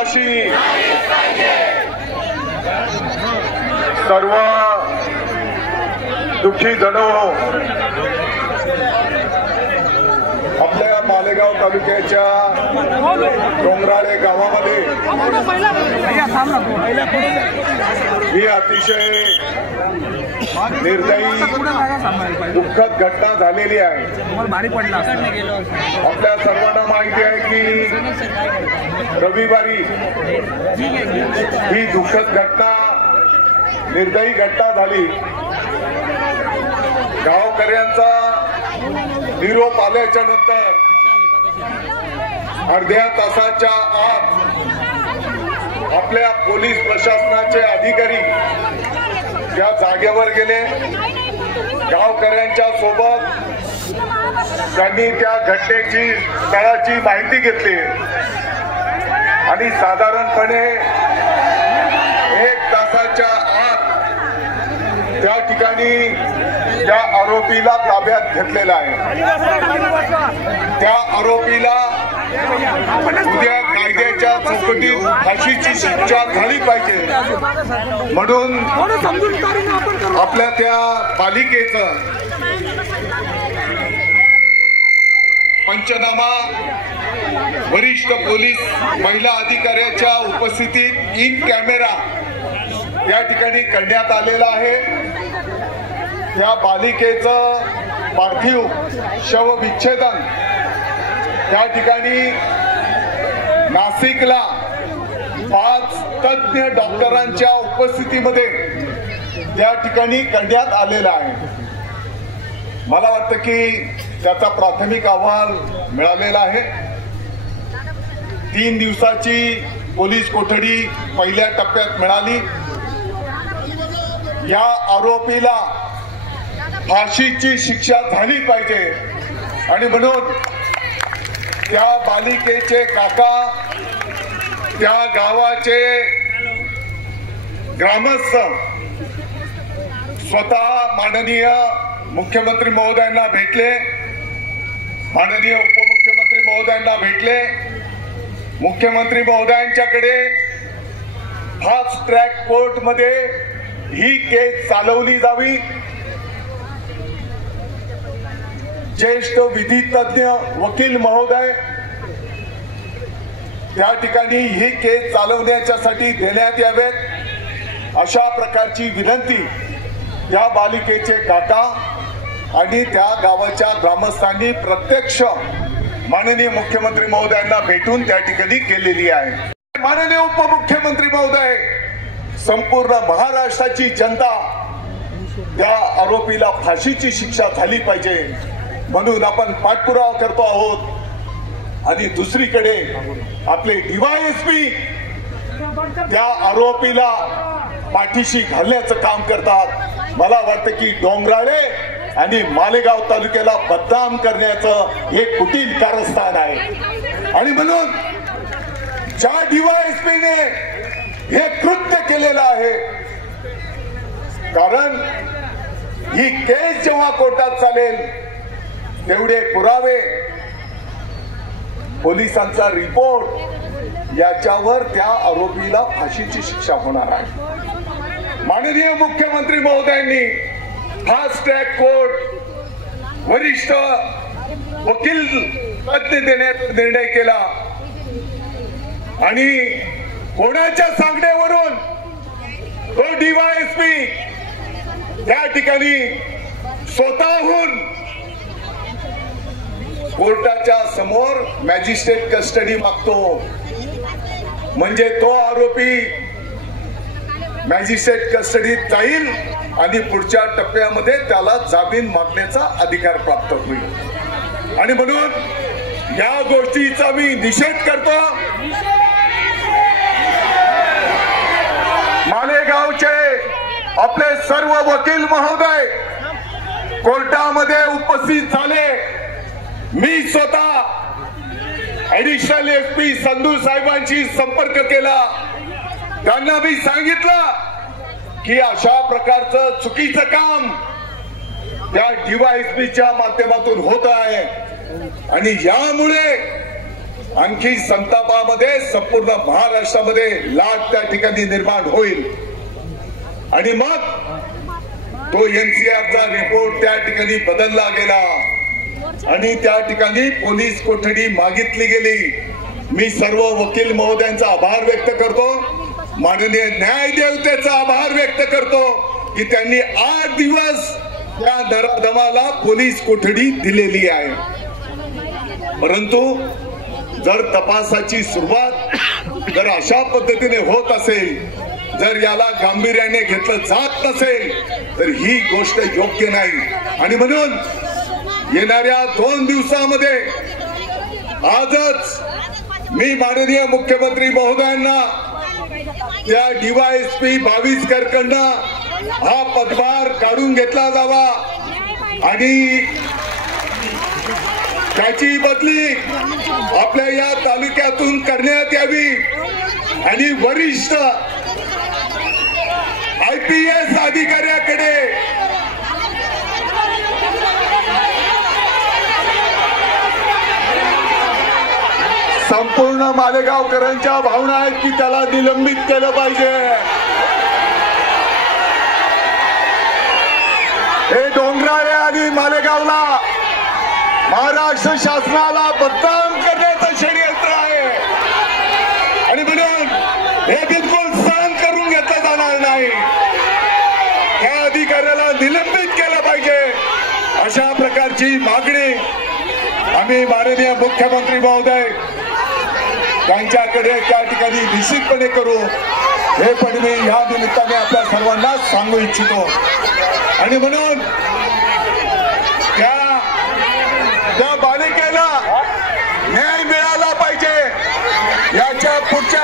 फाशी सर्व दुःखी जण आपल्या मालेगाव तालुक्याच्या डोंगराळे गावामध्ये ही अतिशय निर्दयी दुःखद घटना झालेली आहे। आपल्या सर्वांना माहिती आहे की रविवारी ही दुःखद घटना निर्दयी घटना झाली। गावकऱ्यांचा निरोप आल्याच्या नंतर अर्ध्या तासाच्या आत आपल्या पोलीस प्रशासनाचे अधिकारी त्या जागेवर गेले। गावकऱ्यांच्या सोबत त्यांनी त्या घटनेची स्थळाची माहिती घेतली आणि साधारणपणे 1 तासाच्या आत त्या ठिकाणी त्या आरोपीला ताब्यात घेतलेला आहे। त्या आरोपीला उद्या कायद्याच्या चौकटीत फाशीची शिक्षा झाली पाहिजे म्हणून आपल्या त्या पालिकेचं पंचनामा वरिष्ठ पोलीस महिला अधिकाऱ्याच्या उपस्थितीत इन कॅमेरा या ठिकाणी करण्यात आलेला आहे। त्या बालिकेचं पार्थिव शवविच्छेदन त्या ठिकाणी नाशिकला 5 तज्ञ डॉक्टरांच्या उपस्थितीमध्ये त्या ठिकाणी करण्यात आलेला आहे। मला वाटतं की त्याचा प्राथमिक अहवाल मिळालेला आहे। 3 दिवसाची पोलीस कोठडी पहिल्या टप्प्यात मिळाली। या आरोपीला फाशीची शिक्षा झाली पाहिजे आणि म्हणून त्या बालिकेचे काका त्या गावाचे ग्रामस्थ स्वतः माननीय मुख्यमंत्री महोदयांना भेटले, माननीय उपमुख्यमंत्री महोदयांना भेटले। मुख्यमंत्री महोदयांच्याकडे फास्ट ट्रॅक कोर्ट मध्ये ही केस चालवली जावी। ज्येष्ठ विधी तज्ञ वकील महोदय त्या ठिकाणी ही केस चालवण्यासाठी देण्यात यावेत अशा प्रकारची विनंती या बालिकेचे काका आणि त्या गावाच्या ग्रामस्थांनी प्रत्यक्ष माननीय मुख्यमंत्री महोदयांना भेटून त्या ठिकाणी केलेली आहे। माननीय उपमुख्यमंत्री महोदय, संपूर्ण महाराष्ट्राची जनता त्या आरोपीला फाशीची शिक्षा झाली पाहिजे म्हणून आपण पाठपुरावा करतो आहोत। आणि दुसरीकडे आपले डीवायएसपी त्या आरोपीला पाठीशी घालण्याचं काम करतात। मला वाटतं की डोंगराळे आणि मालेगाव तालुक्याला बदनाम करण्याचं हे कुटील कारस्थान आहे आणि म्हणून ज्या डीवायएसपीने हे कृत्य केलेलं आहे, कारण ही केस जेव्हा कोर्टात चालेल तेवढे पुरावे, पोलिसांचा रिपोर्ट याच्यावर त्या आरोपीला फाशीची शिक्षा होणार आहे। माननीय मुख्यमंत्री महोदयांनी फास्ट ट्रॅक कोर्ट वरिष्ठ वकील तज्ञ देण्याचा निर्णय केला आणि कोणाच्या सांगण्यावरून तो डीवायएसपी त्या ठिकाणी स्वतःहून कोर्टाच्या समोर मॅजिस्ट्रेट कस्टडी मागतो, म्हणजे तो आरोपी मॅजिस्ट्रेट कस्टडीत जाईल आणि पुढच्या टप्प्यामध्ये त्याला जामीन मागण्याचा अधिकार प्राप्त होईल आणि म्हणून या गोष्टीचा मी निषेध करतो। मालेगावचे आपले सर्व वकील महोदय कोर्टामध्ये उपस्थित झाले। मी स्वतः ऍडिशनल एसपी संधू साहेबांशी संपर्क केला, त्यांना मी सांगितलं की अशा प्रकारचं चुकीचं काम त्या डीवायएसपीच्या माध्यमातून होत आहे आणि यामुळे आणखी संतापामध्ये संपूर्ण महाराष्ट्रामध्ये लाट त्या ठिकाणी निर्माण होईल आणि मग तो एनसीआरचा रिपोर्ट त्या ठिकाणी बदलला गेला आणि त्या ठिकाणी पोलीस कोठडी मागितली गेली. मी सर्व वकील महोदयांचा आभार व्यक्त करतो, माननीय न्यायदेवतेचा आभार व्यक्त करतो की त्यांनी 8 दिवस त्या नराधमाला पोलीस कोठडी दिलेली आहे. परंतु जर तपासाची सुरुवात जर अशा पद्धतीने होत असेल, जर याला गांभीर्याने घेतलं जात नसेल तर ही गोष्ट योग्य नाही. आणि म्हणून येणाऱ्या 2 दिवसामध्ये आजच मी माननीय मुख्यमंत्री महोदयांना त्या DYSP 22 कडनं हा पदभार काढून घेतला जावा आणि त्याची बदली आपल्या या तालुक्यातून करण्यात यावी आणि वरिष्ठ IPS अधिकाऱ्याकडे संपूर्ण मालेगावकरांच्या भावना आहेत की त्याला निलंबित केलं पाहिजे. हे डोंगराळे आणि मालेगावला महाराष्ट्र शासनाला बदनाम करण्याचं षडयंत्र आहे आणि म्हणून हे बिलकुल सहन करून घेतलं जाणार नाही. त्या अधिकाऱ्याला निलंबित केलं पाहिजे अशा प्रकारची मागणी आम्ही माननीय मुख्यमंत्री महोदय त्यांच्याकडे त्या ठिकाणी निश्चितपणे करू, हे पण मी या निमित्ताने आपल्या सर्वांना सांगू इच्छितो. आणि म्हणून त्या बालिकेला न्याय मिळाला पाहिजे याच्या पुढच्या